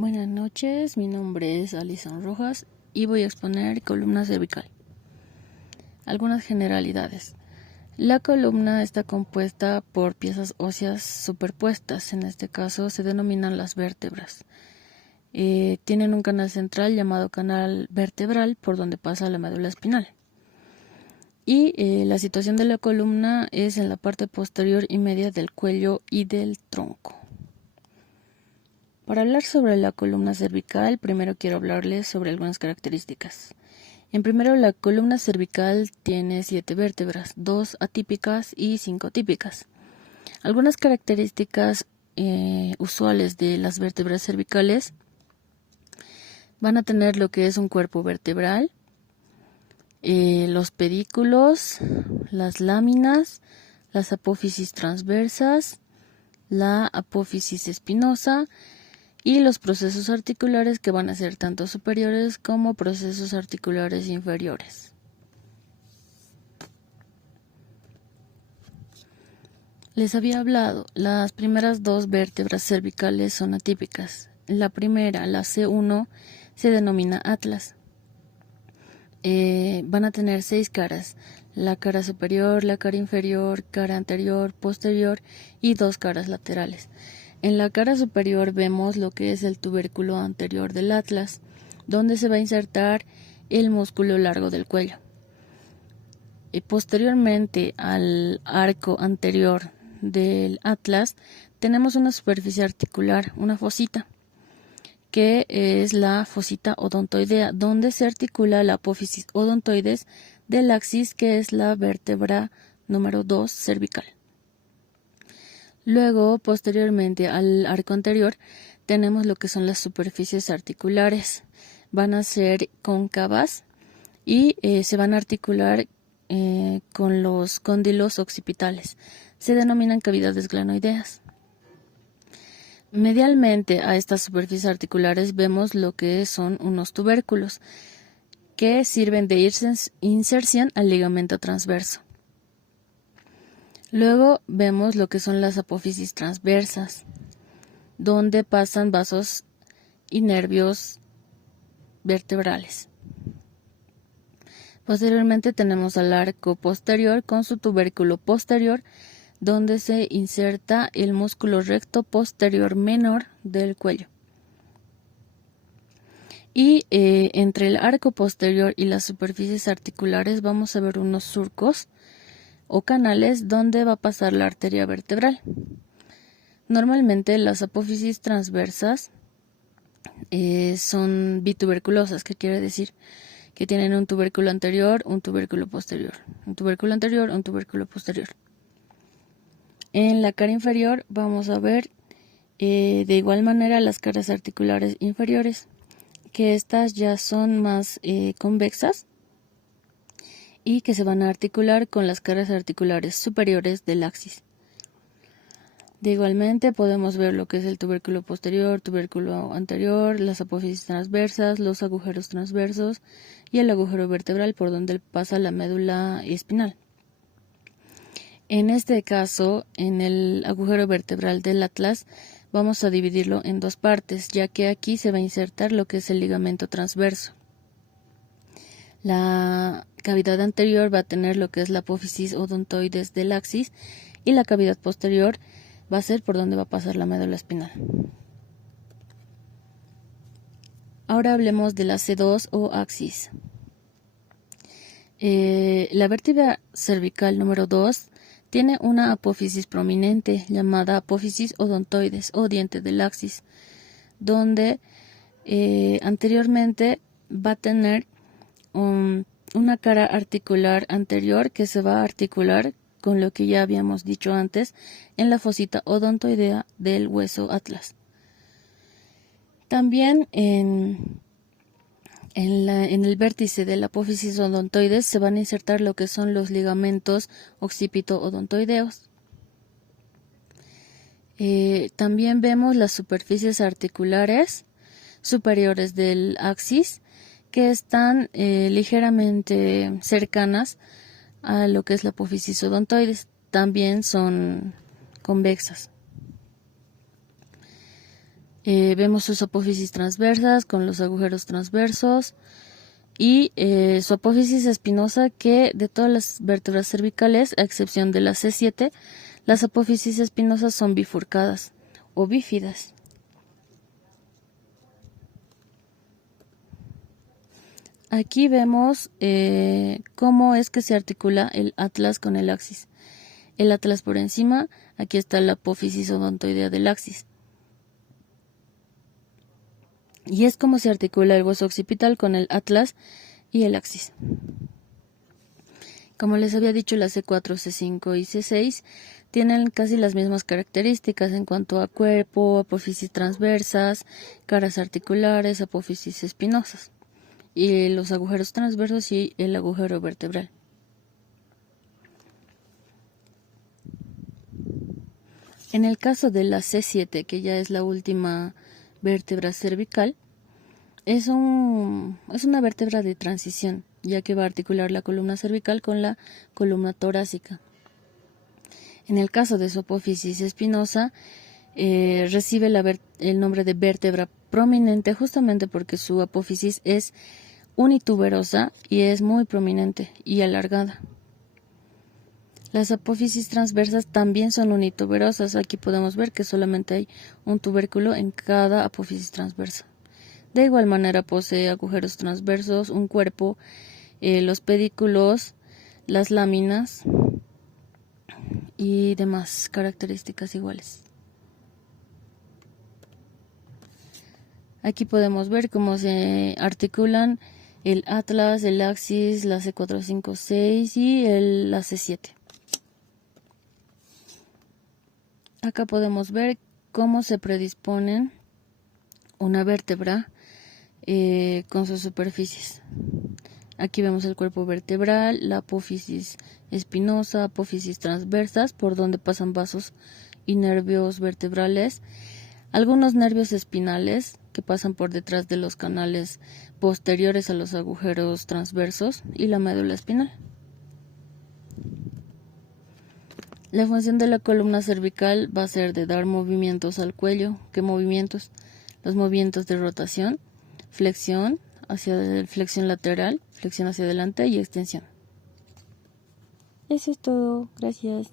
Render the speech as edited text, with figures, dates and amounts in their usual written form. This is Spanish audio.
Buenas noches, mi nombre es Alison Rojas y voy a exponer columna cervical. Algunas generalidades. La columna está compuesta por piezas óseas superpuestas, en este caso se denominan las vértebras. Tienen un canal central llamado canal vertebral por donde pasa la médula espinal. Y la situación de la columna es en la parte posterior y media del cuello y del tronco. Para hablar sobre la columna cervical, primero quiero hablarles sobre algunas características. En primero, la columna cervical tiene 7 vértebras, 2 atípicas y 5 típicas. Algunas características usuales de las vértebras cervicales van a tener lo que es un cuerpo vertebral, los pedículos, las láminas, las apófisis transversas, la apófisis espinosa, y los procesos articulares que van a ser tanto superiores como procesos articulares inferiores. Les había hablado, las primeras 2 vértebras cervicales son atípicas. La primera, la C1, se denomina atlas. Van a tener 6 caras, la cara superior, la cara inferior, cara anterior, posterior y 2 caras laterales. En la cara superior vemos lo que es el tubérculo anterior del atlas, donde se va a insertar el músculo largo del cuello. Posteriormente al arco anterior del atlas tenemos una superficie articular, una fosita, que es la fosita odontoidea, donde se articula la apófisis odontoides del axis, que es la vértebra número 2 cervical. Luego, posteriormente al arco anterior, tenemos lo que son las superficies articulares. Van a ser cóncavas y se van a articular con los cóndilos occipitales. Se denominan cavidades glanoideas. Medialmente a estas superficies articulares vemos lo que son unos tubérculos que sirven de inserción al ligamento transverso. Luego vemos lo que son las apófisis transversas, donde pasan vasos y nervios vertebrales. Posteriormente tenemos al arco posterior con su tubérculo posterior, donde se inserta el músculo recto posterior menor del cuello. Y entre el arco posterior y las superficies articulares vamos a ver unos surcos o canales donde va a pasar la arteria vertebral. Normalmente las apófisis transversas son bituberculosas, que quiere decir que tienen un tubérculo anterior, un tubérculo posterior, un tubérculo anterior, un tubérculo posterior. En la cara inferior vamos a ver de igual manera las caras articulares inferiores, que estas ya son más convexas y que se van a articular con las caras articulares superiores del axis. De igualmente podemos ver lo que es el tubérculo posterior, tubérculo anterior, las apófisis transversas, los agujeros transversos y el agujero vertebral por donde pasa la médula espinal. En este caso, en el agujero vertebral del atlas, vamos a dividirlo en 2 partes, ya que aquí se va a insertar lo que es el ligamento transverso. La cavidad anterior va a tener lo que es la apófisis odontoides del axis y la cavidad posterior va a ser por donde va a pasar la médula espinal. Ahora hablemos de la C2 o axis. La vértebra cervical número 2 tiene una apófisis prominente llamada apófisis odontoides o diente del axis, donde anteriormente va a tener una cara articular anterior que se va a articular con lo que ya habíamos dicho antes en la fosita odontoidea del hueso atlas. También en el vértice de la apófisis odontoides se van a insertar lo que son los ligamentos occipito-odontoideos. También vemos las superficies articulares superiores del axis, que están ligeramente cercanas a lo que es la apófisis odontoides. También son convexas. Vemos sus apófisis transversas con los agujeros transversos y su apófisis espinosa, que de todas las vértebras cervicales, a excepción de la C7, las apófisis espinosas son bifurcadas o bífidas. Aquí vemos cómo es que se articula el atlas con el axis. El atlas por encima, aquí está la apófisis odontoidea del axis. Y es como se articula el hueso occipital con el atlas y el axis. Como les había dicho, la C4, C5 y C6 tienen casi las mismas características en cuanto a cuerpo, apófisis transversas, caras articulares, apófisis espinosas, y los agujeros transversos y el agujero vertebral. En el caso de la C7, que ya es la última vértebra cervical, es una vértebra de transición, ya que va a articular la columna cervical con la columna torácica. En el caso de su apófisis espinosa, recibe el nombre de vértebra prominente justamente porque su apófisis es unituberosa y es muy prominente y alargada. Las apófisis transversas también son unituberosas. Aquí podemos ver que solamente hay un tubérculo en cada apófisis transversa. De igual manera posee agujeros transversos, un cuerpo, los pedículos, las láminas y demás características iguales. Aquí podemos ver cómo se articulan el atlas, el axis, la C4, 5, 6 y la C7. Acá podemos ver cómo se predisponen una vértebra con sus superficies. Aquí vemos el cuerpo vertebral, la apófisis espinosa, apófisis transversas, por donde pasan vasos y nervios vertebrales, algunos nervios espinales que pasan por detrás de los canales posteriores a los agujeros transversos y la médula espinal. La función de la columna cervical va a ser de dar movimientos al cuello. ¿Qué movimientos? Los movimientos de rotación, flexión lateral, flexión hacia adelante y extensión. Eso es todo. Gracias.